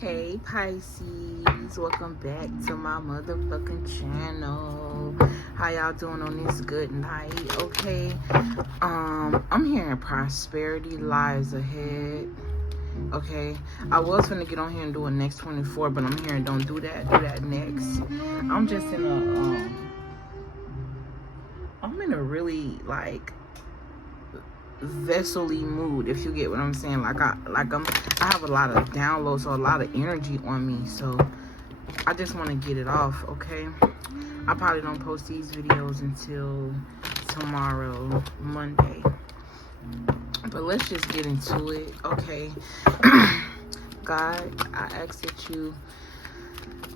Hey Pisces, welcome back to my motherfucking channel. How y'all doing on this good night? Okay, I'm hearing prosperity lies ahead. Okay, I was gonna get on here and do a next 24, but I'm hearing don't do that, do that next. I'm just in a really like vessel-y mood, if you get what I'm saying. I have a lot of downloads, so a lot of energy on me, so I just want to get it off. Okay, I probably don't post these videos until tomorrow, Monday, but let's just get into it. Okay. God, I ask that you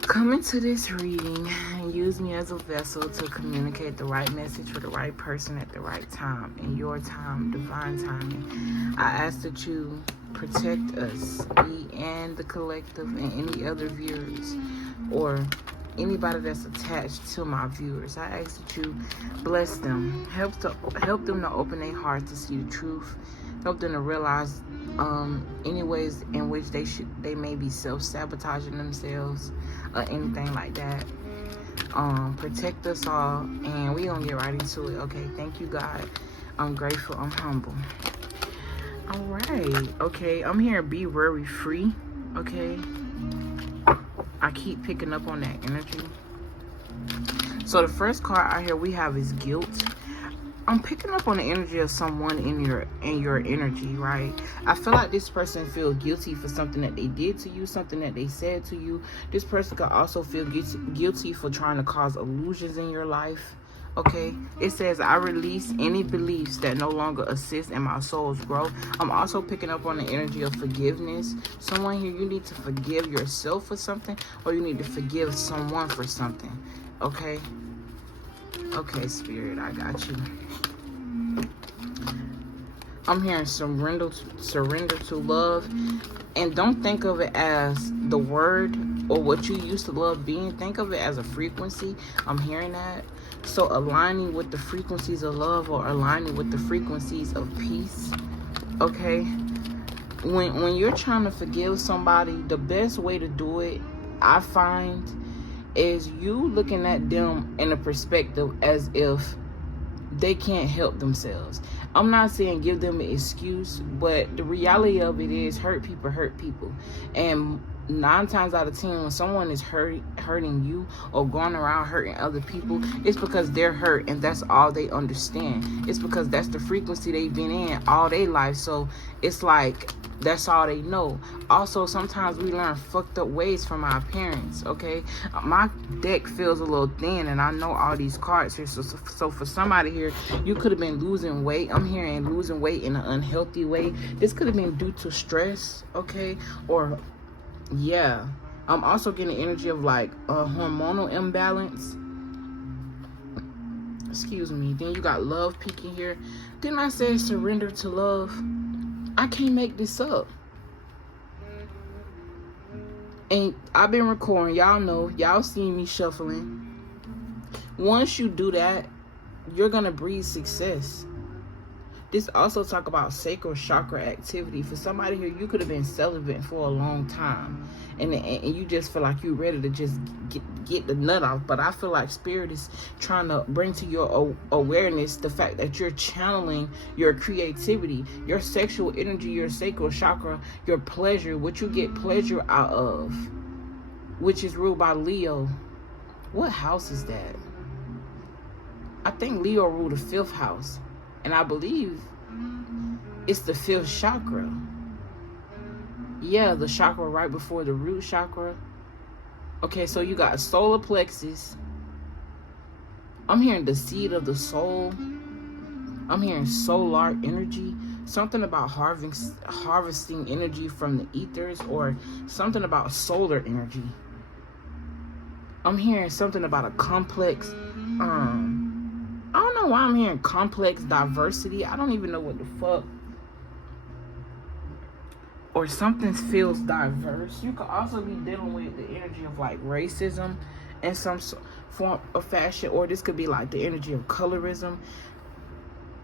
come into this reading and use me as a vessel to communicate the right message for the right person at the right time, in your time, divine timing. I ask that you protect us, me and the collective, and any other viewers or anybody that's attached to my viewers. I ask that you bless them, help them to open their heart to see the truth, help them to realize any ways in which they may be self-sabotaging themselves or anything like that. Protect us all, and we gonna get right into it. Okay, thank you, God. I'm grateful, I'm humble. All right, okay, I'm here. Be worry free. Okay, I keep picking up on that energy. So the first card out here we have is guilt. I'm picking up on the energy of someone in your energy, right? I feel like this person feel guilty for something that they did to you, something that they said to you. This person could also feel guilty for trying to cause illusions in your life. Okay, it says, I release any beliefs that no longer assist in my soul's growth. I'm also picking up on the energy of forgiveness. Someone here, you need to forgive yourself for something, or you need to forgive someone for something. Okay. Okay, Spirit, I got you. I'm hearing surrender to love. And don't think of it as the word or what you used to love being. Think of it as a frequency. I'm hearing that. So aligning with the frequencies of love, or aligning with the frequencies of peace. Okay? When you're trying to forgive somebody, the best way to do it, I find, is you looking at them in a perspective as if they can't help themselves. I'm not saying give them an excuse, but the reality of it is hurt people. And 9 times out of 10, when someone is hurting you or going around hurting other people, it's because they're hurt and that's all they understand. It's because that's the frequency they've been in all their life. So it's like that's all they know. Also, sometimes we learn fucked up ways from our parents. Okay, my deck feels a little thin, and I know all these cards here. So for somebody here, you could have been losing weight. I'm hearing losing weight in an unhealthy way. This could have been due to stress. Okay, or yeah, I'm also getting the energy of like a hormonal imbalance. Excuse me. Then you got love peeking here. Didn't I say surrender to love? I can't make this up. And I've been recording. Y'all know. Y'all seen me shuffling. Once you do that, you're going to breathe success. This also talk about sacral chakra activity. For somebody here, you could have been celibate for a long time. And you just feel like you're ready to just get the nut off. But I feel like Spirit is trying to bring to your awareness the fact that you're channeling your creativity, your sexual energy, your sacral chakra, your pleasure, what you get pleasure out of, which is ruled by Leo. What house is that? I think Leo ruled the 5th house. And I believe it's the 5th chakra. Yeah, the chakra right before the root chakra. Okay, so you got solar plexus. I'm hearing the seed of the soul. I'm hearing solar energy. Something about harvesting energy from the ethers, or something about solar energy. I'm hearing something about a complex, I don't know why I'm hearing complex diversity. I don't even know what the fuck. Or something feels diverse. You could also be dealing with the energy of like racism in some form of fashion. Or this could be like the energy of colorism.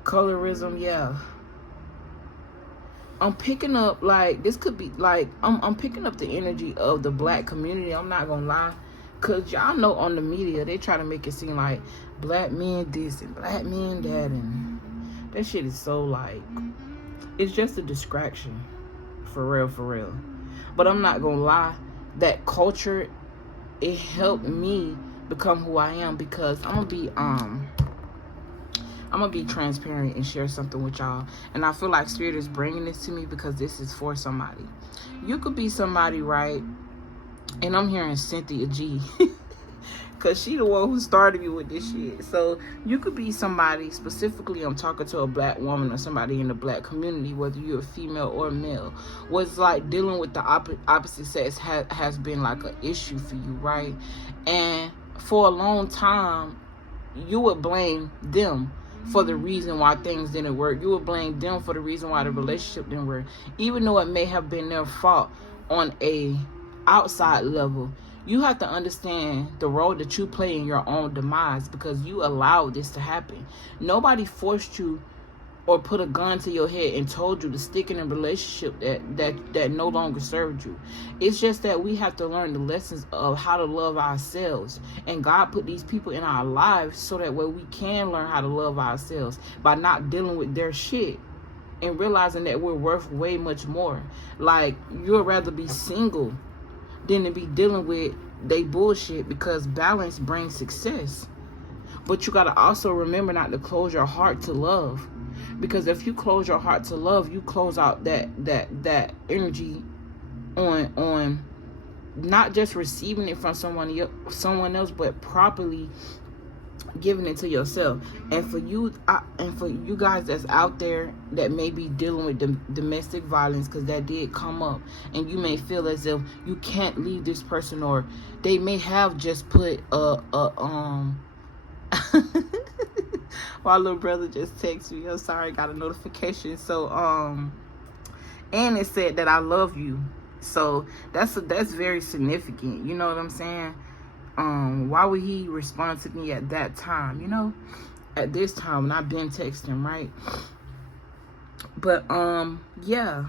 Colorism, yeah. I'm picking up, like, this could be, like, I'm picking up the energy of the black community. I'm not gonna lie. Because y'all know on the media, they try to make it seem like black men this and black men that. And that shit is so, like, it's just a distraction. For real, for real. But I'm not gonna lie. That culture, it helped me become who I am. Because I'm gonna be transparent and share something with y'all. And I feel like Spirit is bringing this to me because this is for somebody. You could be somebody, right? And I'm hearing Cynthia G. Because she the one who started me with this shit. So you could be somebody, specifically I'm talking to a black woman or somebody in the black community, whether you're a female or male, was like dealing with the opposite sex has been like an issue for you, right? And for a long time, you would blame them for the reason why things didn't work. You would blame them for the reason why the relationship didn't work, even though it may have been their fault on a outside level. You have to understand the role that you play in your own demise because you allowed this to happen. Nobody forced you or put a gun to your head and told you to stick in a relationship that no longer served you. It's just that we have to learn the lessons of how to love ourselves. And God put these people in our lives so that way we can learn how to love ourselves by not dealing with their shit and realizing that we're worth way much more. Like, you'd rather be single than to be dealing with they bullshit, because balance brings success. But you got to also remember not to close your heart to love. Because if you close your heart to love, you close out that energy on not just receiving it from someone else, but properly giving it to yourself. And for you guys that's out there that may be dealing with domestic violence, because that did come up, and you may feel as if you can't leave this person, or they may have just put my little brother just texted me. I'm sorry, got a notification. So and it said that I love you. So that's very significant. You know what I'm saying? Why would he respond to me at that time? You know, at this time when I've been texting, right? But yeah,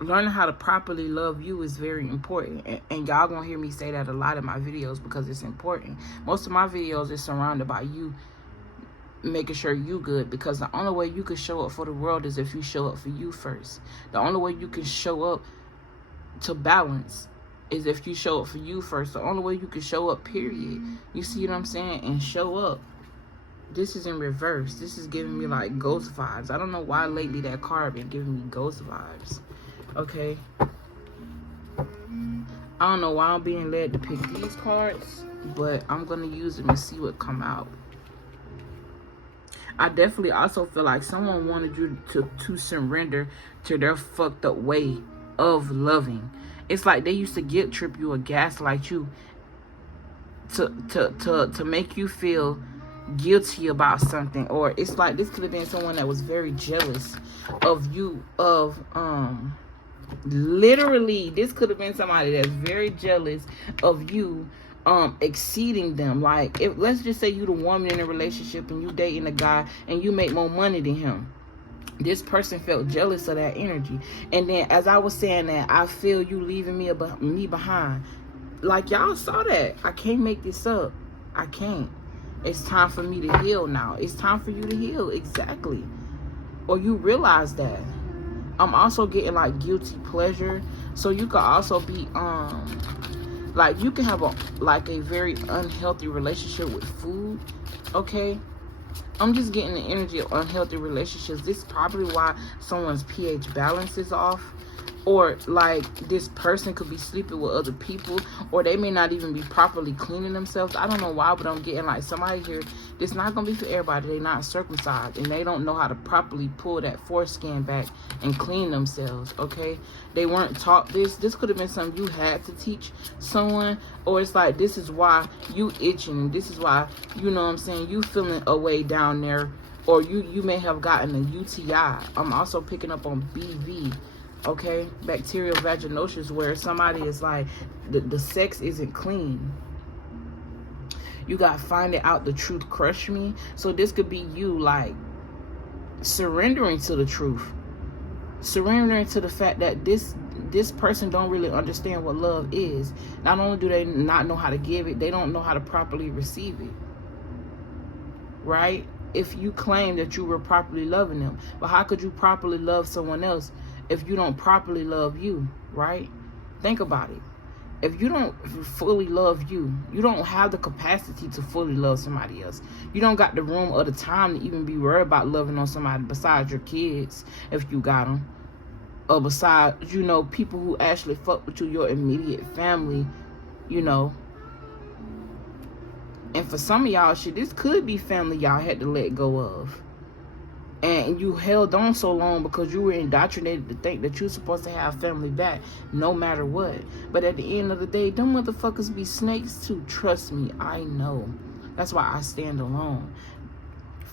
learning how to properly love you is very important, and y'all gonna hear me say that a lot in my videos because it's important. Most of my videos is surrounded by you making sure you good, because the only way you can show up for the world is if you show up for you first. The only way you can show up to balance is if you show up for you first. The only way you can show up, period. You see what I'm saying? And show up. This is in reverse. This is giving me like ghost vibes. I don't know why lately that card been giving me ghost vibes. Okay, I don't know why I'm being led to pick these cards, but I'm gonna use them and see what come out. I definitely also feel like someone wanted you to surrender to their fucked up way of loving. It's like they used to guilt trip you or gaslight you to make you feel guilty about something. Or it's like this could have been someone that was very jealous of you, literally this could have been somebody that's very jealous of you exceeding them. Like, if let's just say you the woman in a relationship and you dating a guy and you make more money than him, this person felt jealous of that energy. And then as I was saying that, I feel you leaving me behind. Like, y'all saw that. I can't make this up. I can't. It's time for me to heal now. It's time for you to heal. Exactly. Or you realize that. I'm also getting like guilty pleasure. So you could also be like, you can have a very unhealthy relationship with food. Okay, I'm just getting the energy of unhealthy relationships. This is probably why someone's pH balance is off. Or like this person could be sleeping with other people, or they may not even be properly cleaning themselves. I don't know why, but I'm getting like somebody here, it's not gonna be for everybody. They're not circumcised and they don't know how to properly pull that foreskin back and clean themselves. Okay, they weren't taught this. This could have been something you had to teach someone, or it's like this is why you itching, and this is why, you know what I'm saying, you feeling a way down there, or you may have gotten a UTI. I'm also picking up on BV. Okay, bacterial vaginosis, where somebody is like, the sex isn't clean. You got finding out the truth crush me. So this could be you like surrendering to the truth. Surrendering to the fact that this person don't really understand what love is. Not only do they not know how to give it, they don't know how to properly receive it. Right? If you claim that you were properly loving them, but how could you properly love someone else if you don't properly love you? Right? Think about it. If you don't fully love you, you don't have the capacity to fully love somebody else. You don't got the room or the time to even be worried about loving on somebody besides your kids, if you got them. Or besides, you know, people who actually fuck with you, your immediate family, you know. And for some of y'all, shit, this could be family y'all had to let go of. And you held on so long because you were indoctrinated to think that you're supposed to have family back no matter what. But at the end of the day, them motherfuckers be snakes too. Trust me, I know. That's why I stand alone.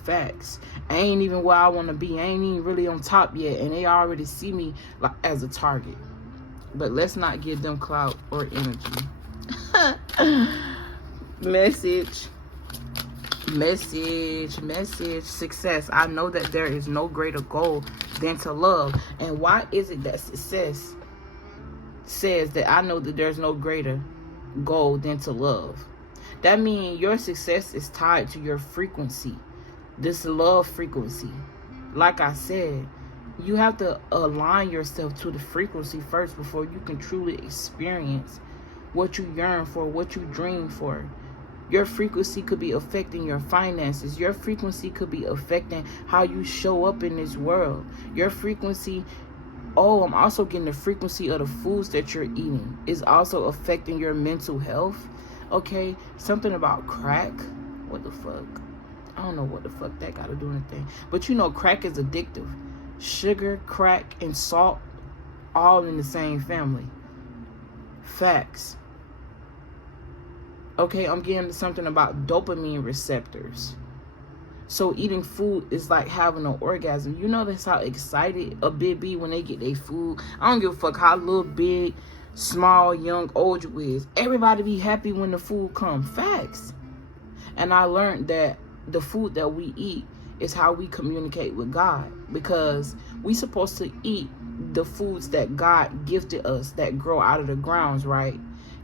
Facts. I ain't even where I want to be. I ain't even really on top yet, and they already see me like as a target. But let's not give them clout or energy. Message, success. I know that there is no greater goal than to love. And why is it that success says that I know that there's no greater goal than to love? That means your success is tied to your frequency. This love frequency. Like I said, you have to align yourself to the frequency first before you can truly experience what you yearn for, what you dream for. Your frequency could be affecting your finances. Your frequency could be affecting how you show up in this world. Your frequency, I'm also getting the frequency of the foods that you're eating is also affecting your mental health. Okay, something about crack. What the fuck? I don't know what the fuck that got to do anything. But you know, crack is addictive. Sugar, crack, and salt, all in the same family. Facts. Okay, I'm getting something about dopamine receptors. So eating food is like having an orgasm. You notice how excited a bit be when they get their food? I don't give a fuck how little, big, small, young, old you is. Everybody be happy when the food comes. Facts. And I learned that the food that we eat is how we communicate with God, because we supposed to eat the foods that God gifted us that grow out of the grounds, right?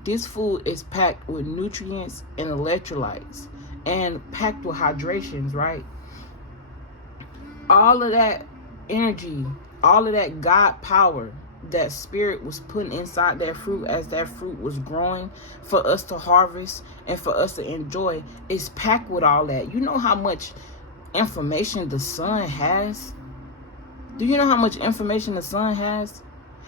This food is packed with nutrients and electrolytes and packed with hydrations, right? All of that energy, all of that God power, that spirit was putting inside that fruit as that fruit was growing for us to harvest and for us to enjoy, is packed with all that. You know how much information the sun has? Do you know how much information the sun has?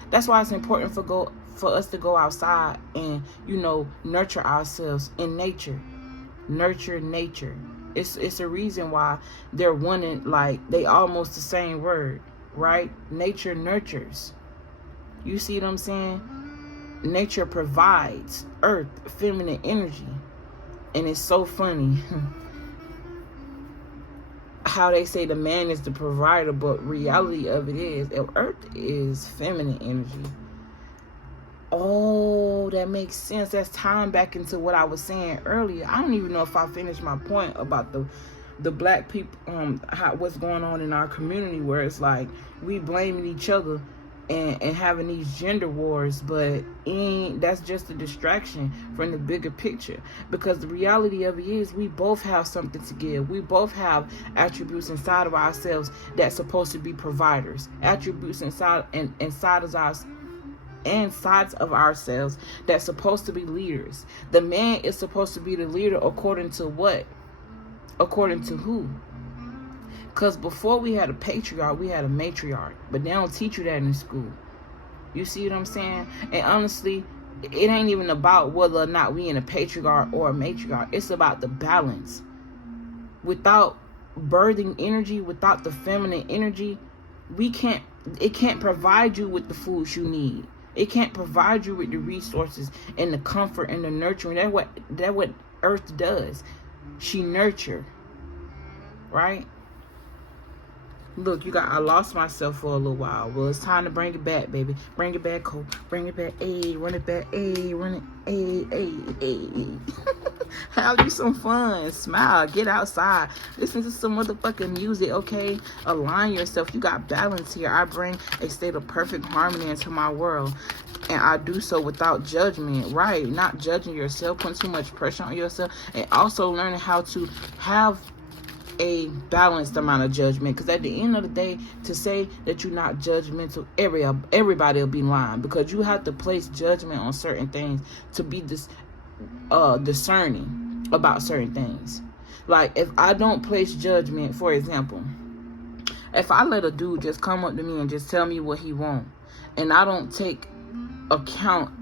That's why it's important for us to go outside and, you know, nurture ourselves in nature. Nurture nature. It's a reason why they're one and like they almost the same word, right? Nature nurtures. You see what I'm saying? Nature provides earth, feminine energy. And it's so funny how they say the man is the provider, but reality of it is earth is feminine energy. Oh, that makes sense. That's tying back into what I was saying earlier. I don't even know if I finished my point about the black people, what's going on in our community, where it's like we blaming each other and having these gender wars, but that's just a distraction from the bigger picture. Because the reality of it is we both have something to give. We both have attributes inside of ourselves that's supposed to be providers. Attributes inside of ourselves that's supposed to be leaders. The man is supposed to be the leader according to what? According to who? Because before we had a patriarch, we had a matriarch. But they don't teach you that in school. You see what I'm saying? And honestly, it ain't even about whether or not we in a patriarch or a matriarch. It's about the balance. Without birthing energy, without the feminine energy, it can't provide you with the foods you need. It can't provide you with the resources and the comfort and the nurturing. That's what earth does. She nurture. Right? Look, I lost myself for a little while. Well, it's time to bring it back, baby. Bring it back, Cole. Bring it back, run it back, run it, Have you some fun. Smile. Get outside. Listen to some motherfucking music, okay? Align yourself. You got balance here. I bring a state of perfect harmony into my world. And I do so without judgment, right? Not judging yourself, putting too much pressure on yourself. And also learning how to have a balanced amount of judgment, because at the end of the day, to say that you're not judgmental, everybody will be lying, because you have to place judgment on certain things to be discerning about certain things. Like, if I don't place judgment, for example, if I let a dude just come up to me and just tell me what he want, and I don't take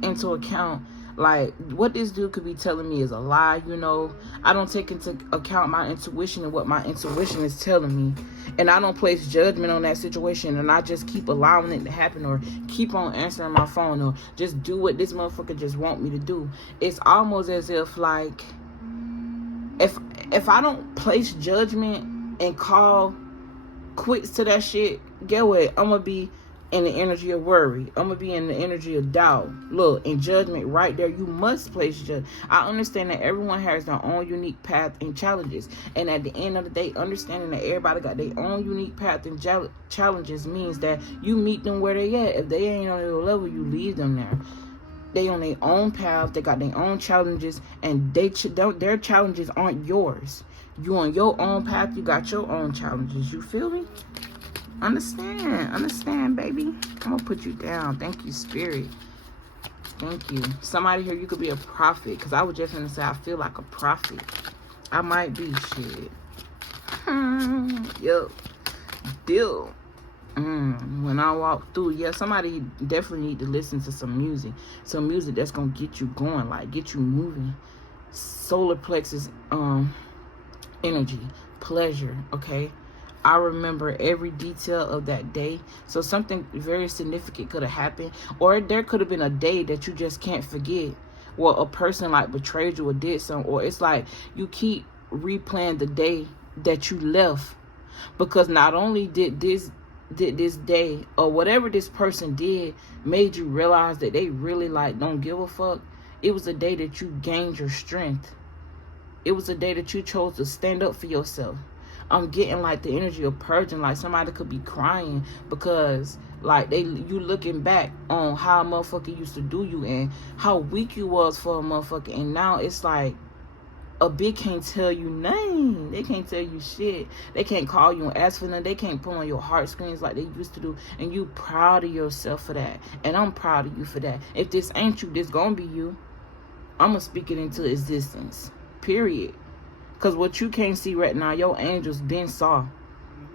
into account like what this dude could be telling me is a lie, you know, I don't take into account my intuition and what my intuition is telling me, and I don't place judgment on that situation, and I just keep allowing it to happen, or keep on answering my phone, or just do what this motherfucker just want me to do. It's almost as if, like, if I don't place judgment and call quits to that shit, get what? I'm gonna be in the energy of worry. I'm gonna be in the energy of doubt. Look, in judgment right there, you must place judgment. I understand that everyone has their own unique path and challenges, and at the end of the day, understanding that everybody got their own unique path and challenges means that you meet them where they at. If they ain't on your level, you leave them there. They on their own path, they got their own challenges, and their challenges aren't yours. You on your own path, you got your own challenges. You feel me? Understand, baby. I'm gonna put you down. Thank you, spirit. Thank you. Somebody here, you could be a prophet, because I was just gonna say I feel like a prophet. I might be. Shit. Yup. Deal. When I walk through, yeah, somebody definitely need to listen to some music that's gonna get you going, like get you moving. Solar plexus energy, pleasure. Okay, I remember every detail of that day. So something very significant could have happened, or there could have been a day that you just can't forget. Well, a person like betrayed you or did something, or it's like you keep replaying the day that you left, because not only did this day or whatever this person did made you realize that they really like don't give a fuck. It was a day that you gained your strength. It was a day that you chose to stand up for yourself. I'm getting like the energy of purging, like somebody could be crying because like you looking back on how a motherfucker used to do you and how weak you was for a motherfucker, and now it's like a bitch can't tell you nothing. They can't tell you shit. They can't call you and ask for nothing. They can't put on your heart screens like they used to do. And you proud of yourself for that. And I'm proud of you for that. If this ain't you, this gonna be you. I'm gonna speak it into existence. Period. Because what you can't see right now, your angels been saw.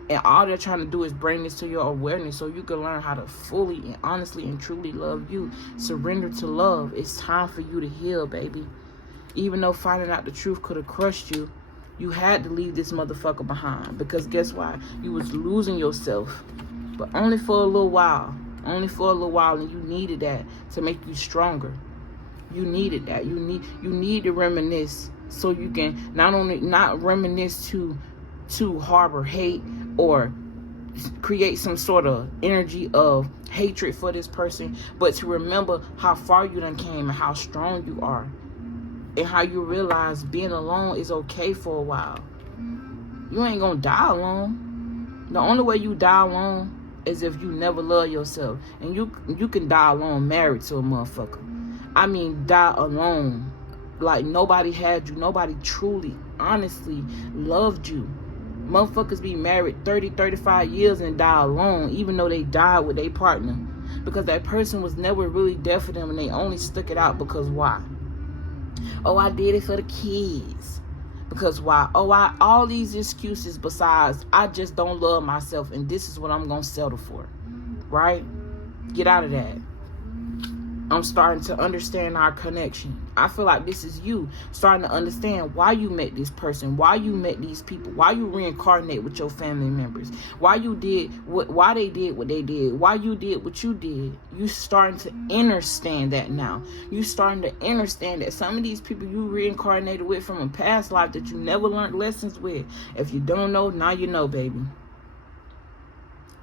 And all they're trying to do is bring this to your awareness so you can learn how to fully and honestly and truly love you. Surrender to love. It's time for you to heal, baby. Even though finding out the truth could have crushed you, you had to leave this motherfucker behind. Because guess why? You was losing yourself. But only for a little while. Only for a little while, and you needed that to make you stronger. You needed that. You need to reminisce so you can not reminisce to harbor hate or create some sort of energy of hatred for this person, but to remember how far you done came and how strong you are. And how you realize being alone is okay for a while. You ain't gonna die alone. The only way you die alone is if you never love yourself. And you can die alone married to a motherfucker. I mean, die alone. Like nobody had you. Nobody truly, honestly loved you. Motherfuckers be married 30, 35 years and die alone, even though they died with their partner. Because that person was never really there for them, and they only stuck it out because why? Oh, I did it for the kids. Because why? Oh, all these excuses besides I just don't love myself and this is what I'm going to settle for. Right? Get out of that. I'm starting to understand our connection. I feel like this is you starting to understand why you met this person, why you met these people, why you reincarnate with your family members, why they did what they did, why you did what you did. You starting to understand that now. You starting to understand that some of these people you reincarnated with from a past life that you never learned lessons with. If you don't know, now you know, baby.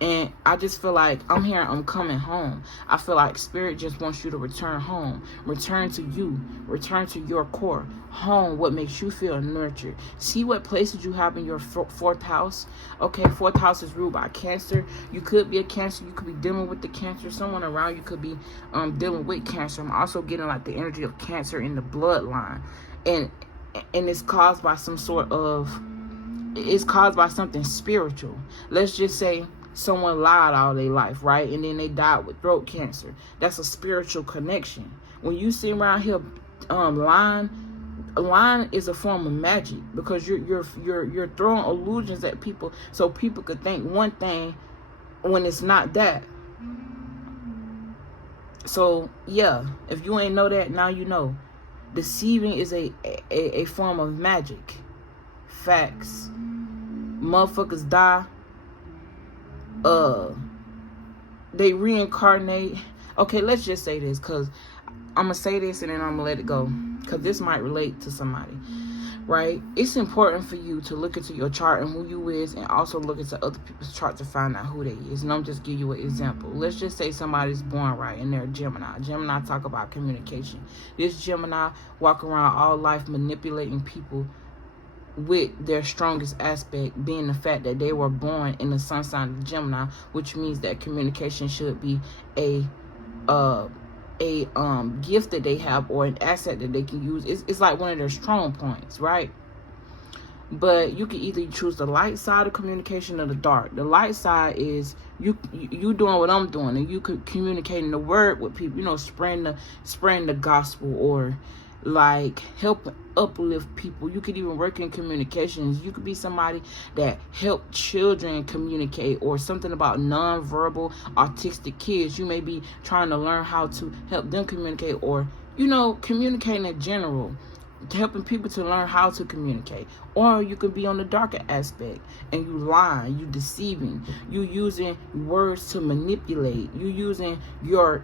And I just feel like I'm coming home. I feel like spirit just wants you to return home. Return to you. Return to your core. Home, what makes you feel nurtured. See what places you have in your fourth house. Okay, fourth house is ruled by Cancer. You could be a Cancer. You could be dealing with the Cancer. Someone around you could be dealing with Cancer. I'm also getting like the energy of Cancer in the bloodline. And it's caused by some sort of, it's caused by something spiritual. Let's just say someone lied all their life, right? And then they died with throat cancer. That's a spiritual connection. When you sit around here lying is a form of magic, because you're throwing illusions at people so people could think one thing when it's not that. So yeah, if you ain't know that, now you know. Deceiving is a form of magic. Facts. Motherfuckers die. They reincarnate. Okay, let's just say this, because I'm gonna say this and then I'm gonna let it go, because this might relate to somebody, right? It's important for you to look into your chart and who you is, and also look into other people's chart to find out who they is. And I'm just give you an example. Let's just say somebody's born right and they're a Gemini. Gemini talk about communication. This Gemini walk around all life manipulating people with their strongest aspect being the fact that they were born in the sun sign of Gemini, which means that communication should be a gift that they have, or an asset that they can use. It's like one of their strong points, right? But you can either choose the light side of communication or the dark. The light side is you doing what I'm doing, and you could communicating the word with people, you know, spreading the gospel, or like help uplift people. You could even work in communications. You could be somebody that help children communicate, or something about non-verbal autistic kids. You may be trying to learn how to help them communicate, or, you know, communicating in general, helping people to learn how to communicate. Or you could be on the darker aspect and you lying, you deceiving, you using words to manipulate, you using your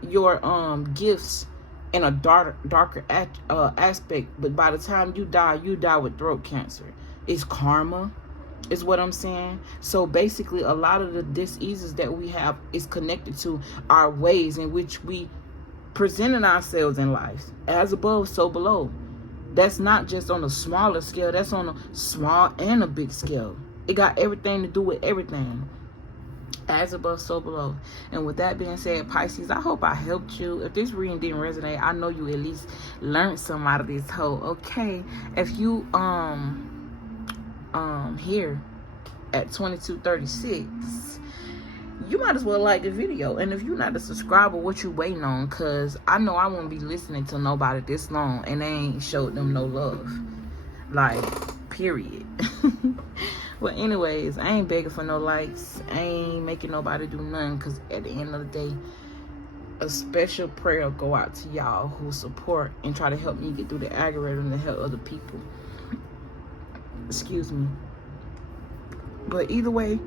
gifts in a darker aspect. But by the time you die with throat cancer. It's karma, is what I'm saying. So basically, a lot of the diseases that we have is connected to our ways in which we presented ourselves in life. As above, so below. That's not just on a smaller scale. That's on a small and a big scale. It got everything to do with everything. As above, so below. And with that being said, Pisces, I hope I helped you. If this reading didn't resonate, I know you at least learned some out of this whole. Okay, if you here at 22:36, you might as well like the video. And if you're not a subscriber, what you waiting on? Because I know I won't be listening to nobody this long and they ain't showed them no love, like, period. Well, anyways, I ain't begging for no likes. I ain't making nobody do nothing, because at the end of the day, a special prayer go out to y'all who support and try to help me get through the algorithm to help other people. Excuse me. But either way,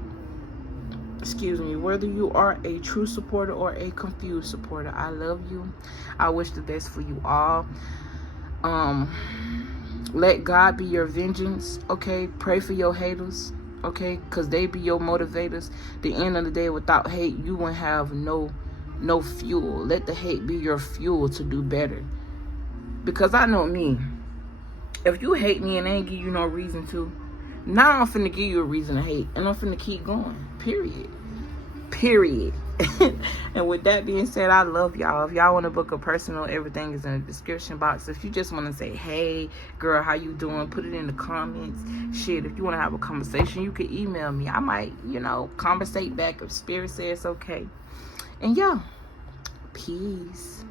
excuse me, whether you are a true supporter or a confused supporter, I love you. I wish the best for you all. Let God be your vengeance, okay? Pray for your haters, okay? Because they be your motivators. The end of the day, without hate, you won't have no fuel. Let the hate be your fuel to do better. Because I know me. If you hate me and they ain't give you no reason to, now I'm finna give you a reason to hate. And I'm finna keep going. Period. And with that being said, I love y'all. If y'all want to book a personal, everything is in the description box. If you just want to say, hey girl, how you doing, put it in the comments. Shit, if you want to have a conversation, you can email me. I might, you know, conversate back if spirit says okay. And yeah, peace.